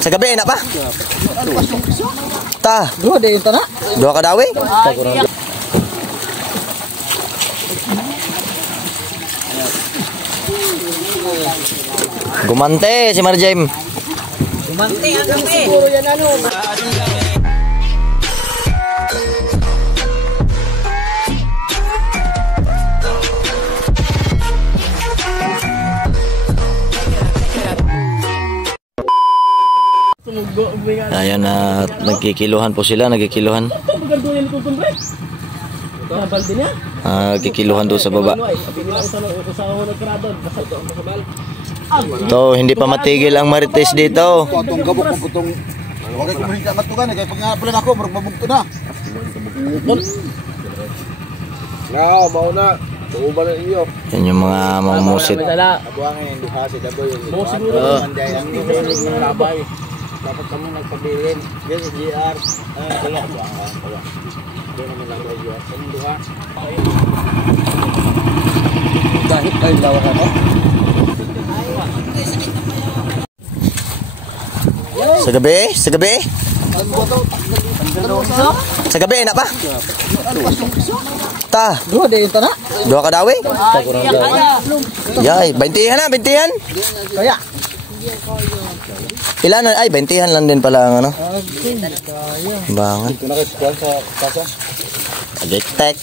Sa gabi na pa. Ta. Dua deh itu nak. Dua ka dawi. Gumante si Marjem. Gumante ang gabi. Siguro yan ano. Ayan na, nagkikiluhan po sila, nagkikiluhan. Nagkikiluhan doon sa baba. To, hindi pa matigil ang marites dito. Yan yung mga mamusit. Dapat kami nagpabilin. Yes, GR. Wala. Hindi naman lang GR. Sa duha. Dahil ay lawak ako. Sa gabi. Sa gabi na pa. Ta. Dua deh itu nak. Dua ka dawi. Yay, 20 na, 20. Kaya. Ilan na? Ay, 20 lang din pala ang ano. Bangan. Ito na kayo sa kasa. Agek-tek.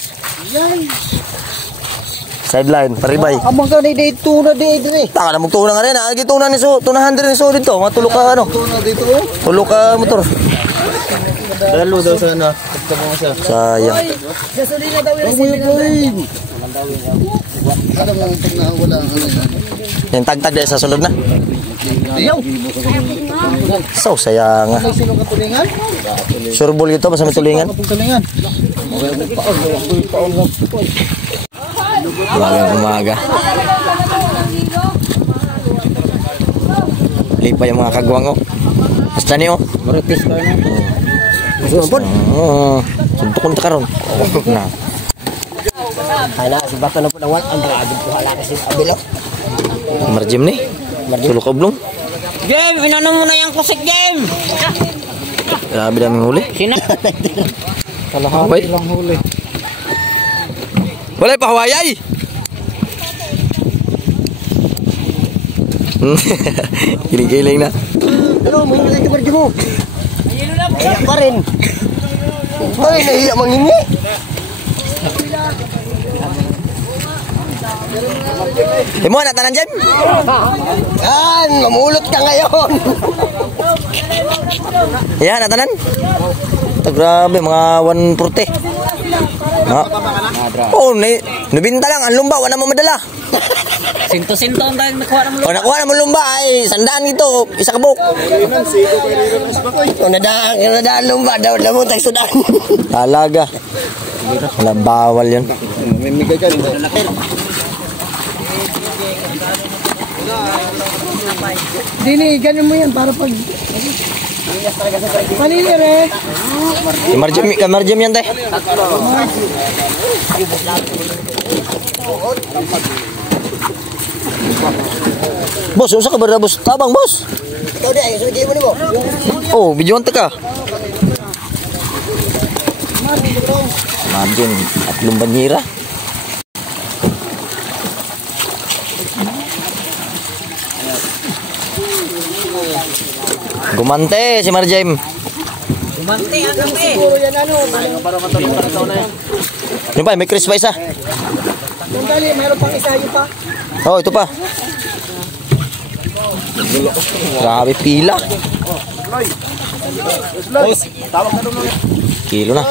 Sideline, paribay. Amang ka na dito na dito eh. Taka na magtuna nga rin. Agituna ni so, tunahan din so dito. Matulog ka ano. Tuna dito. Tulog ka motor. Dalo daw sana. Sayang. Gasolina na daw yung ada mo pag nawala ang Yung tagtag din sa sulod na. So, sayang nga. Sino katulingan? Sureball ito, basta may tulingan. Katulingan. Umaga. Lipa yung mga kagwang oh. Basta niyo. Maritis ka na. Suntok ko na karon. Na. Hala, si Bato na po nawal. Ang dragin po hala kasi abilo. Marjem ni. Sulok oblong. Game, inano mo na yung kusik game. Grabe daming huli. Sina? Kalahati lang huli. Wala pa hawayay. Giling-giling na. Ano, may nilay ka barjo mo. Ayak pa rin. Ay, nahiya mangingi. Himo na tanan dyan. Yan, mamulot ka ngayon. Yan, natanan. Ito, grabe, mga 140. Oh, nabinta lang. Ang lumba, wala mo madala. Sinto-sinto ang dahil nakuha na mo. O, nakuha na mo lumba. Ay, sandaan ito. Isa kabuk. Kung nadaan lumba, daw mo tayo sudan. Talaga. Wala, bawal yun. Mimigay ka rin. Dini, ganun mo yan para pag... Panili rin. Kamarjem yan, te. Boss, usa ka ba boss? Tabang, boss. Ikaw di, ayun, sunod mo ni mo. Oh, videoan ka. Margin, at lumbanyira. Gumante si Marjem. Gumante ang gabi. Siguro yan ano. Yung pa, may crisp pa isa. Sandali, mayroon pang isa yun pa. Oh, ito pa. Grabe pila. Kilo na.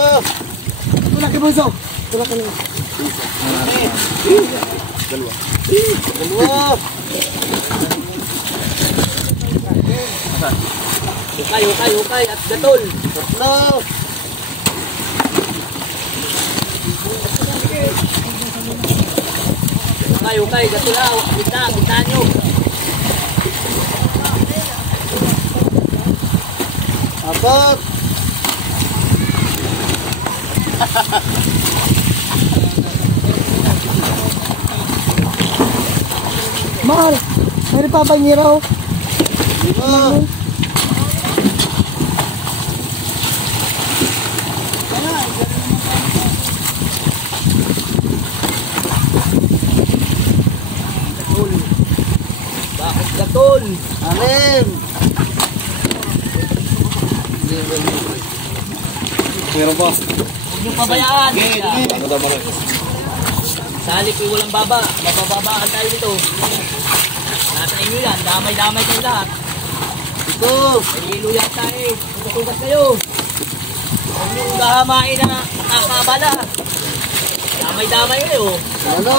Tulak ka buso. Tulak ka na. Dalawa. Hukay at gatol. No. Hukay, gatulaw. Kita nyo. Apat. Mahal. May pa ba niraw? Bakit gatol? Alim! Meron pa. Huwag niyong pabayaan. Ano daw mo rin? Salik yung walang baba. Mabababaan tayo dito. Nasa inyo yan. Damay-damay kayo lahat. Ito! May ilo yan tayo. Tutugat kayo. Huwag niyong gahamain na nakakabala. Damay-damay kayo. Ano?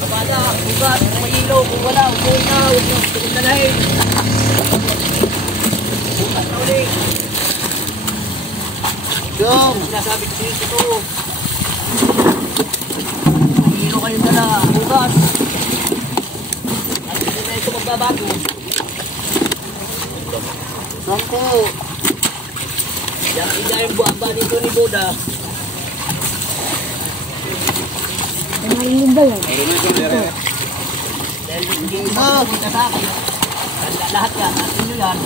Kabala, bugat, may ilo. Kung wala, huwag na. Huwag nyo. Tukot na lahin. Bugat na ulit. Yung! Sinasabi ko dito ito. Ilo kayo dala. Bugat. At hindi na ito magbabago. Sampo! Yan yung buwan ba dito ni Buda? Ano ba yan? Dahil hindi mo makikita sa akin. Lahat yan, natin nyo yan.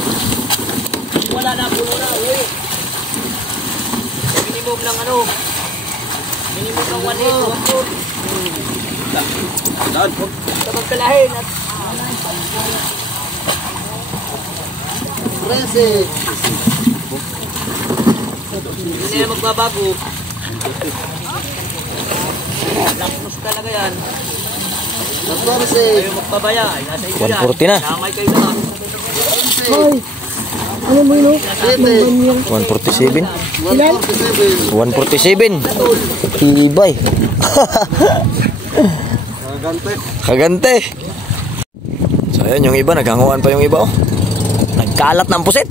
Kung wala na, puno na, uwi. Minimum lang ano. Minimum lang 1 8, 1 4. Sa magkalahin at Prese! hindi na yan magbabago. Laknos talaga yan. Prese! Ayaw magpabaya. Ay, nasa inyo yan. 140 na. Damay kayo lahat. Hoy! Ano mo yun? Prese! 147. 147! 147. Ibay. Gante! Kagante. So ayun, yung iba, naghanguan pa yung iba oh. Nagkalat ng pusit.